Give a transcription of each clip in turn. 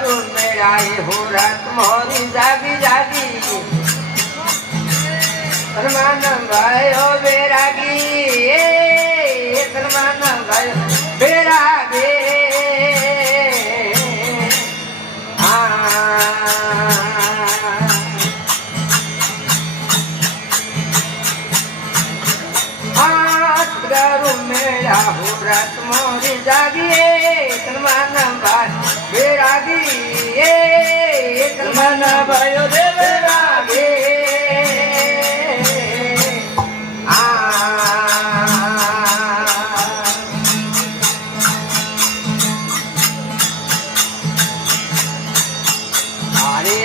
કરું મેળાએ હું રાત મોરી જાગી જાગી તરમાન ગાયો બેરાગી તરમાન ગાયો બેરાગે મેળા હું રાત મોરી જાગીએ તરમાન ભાઈ બેરાગી તરમાન ભાઈઓ દે બેરાગે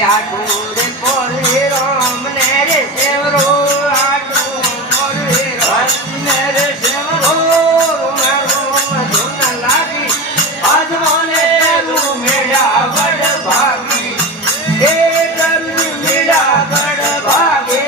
આટુરે પોરે રામ ને રે સેવરો આટુ મોરે રામ ને રે સેવરો મારો ધૂન લાગી આજ મને તું મેળા બડ ભાગી એ ગમ મેળા બડ ભાગે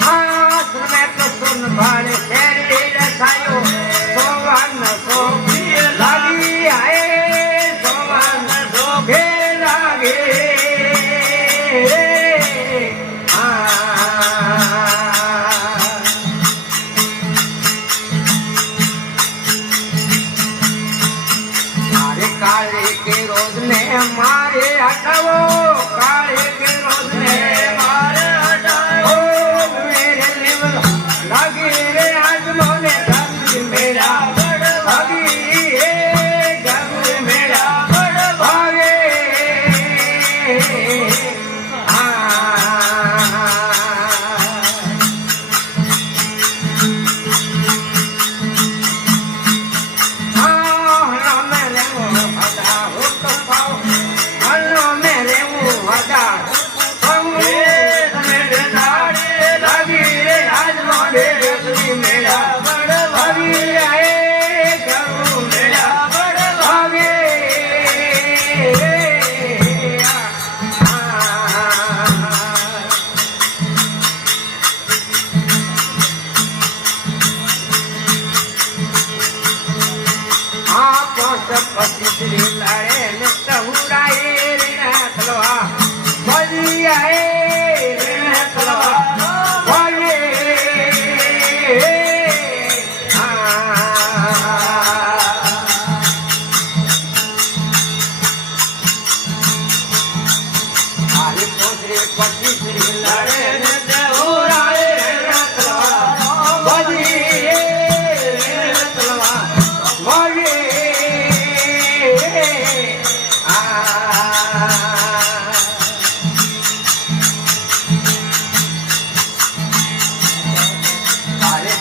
Hãy काले के रोज ने मारे हटाओ काले के रोज ने मारे हटाओ मेरे लेवल लगी रे आज मोने गंज मेरा बड़ भागी गंज मेरा बड़ भागे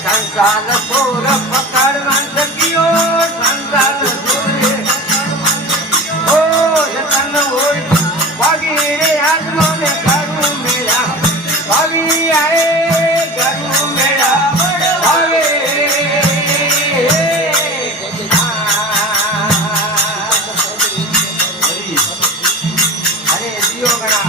संसार सोर पकड़वन सकियो संसार सोरे ओ जतन होय भागी रे आज मोने करू मेरा भागी आए करू मेरा बड़ भागे अरे दियो गणा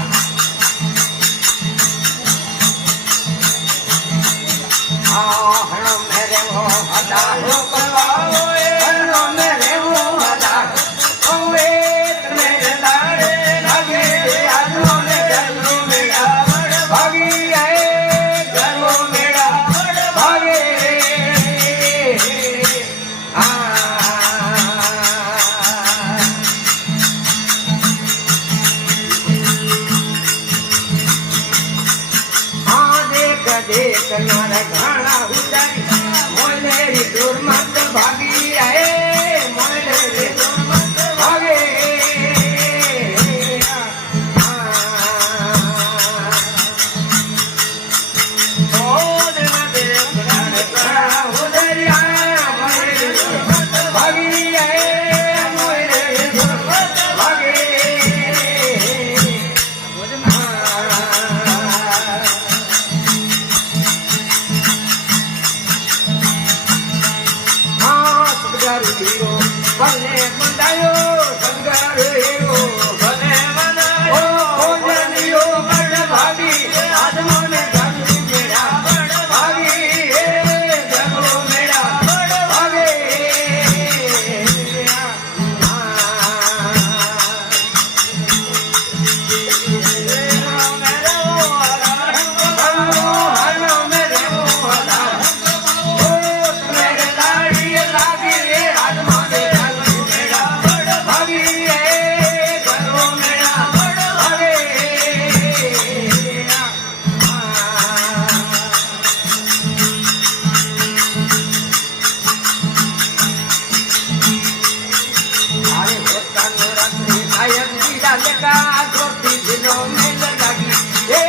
डाले का धोती दिलों में लगी हे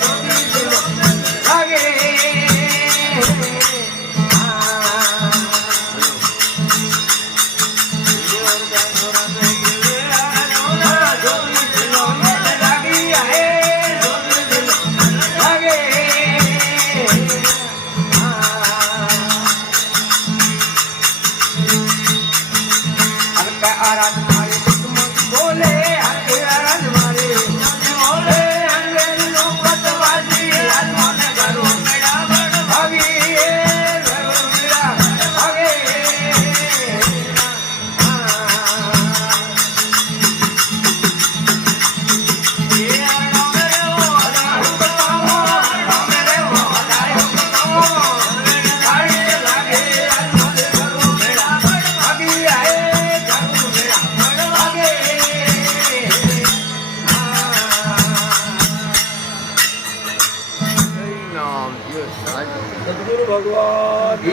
धोती दिलों में लगे सदगुरु भगवान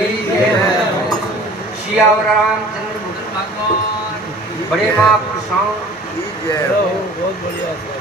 श्याम रामचंद्र भगवान बड़े महापुरुषों बहुत बढ़िया।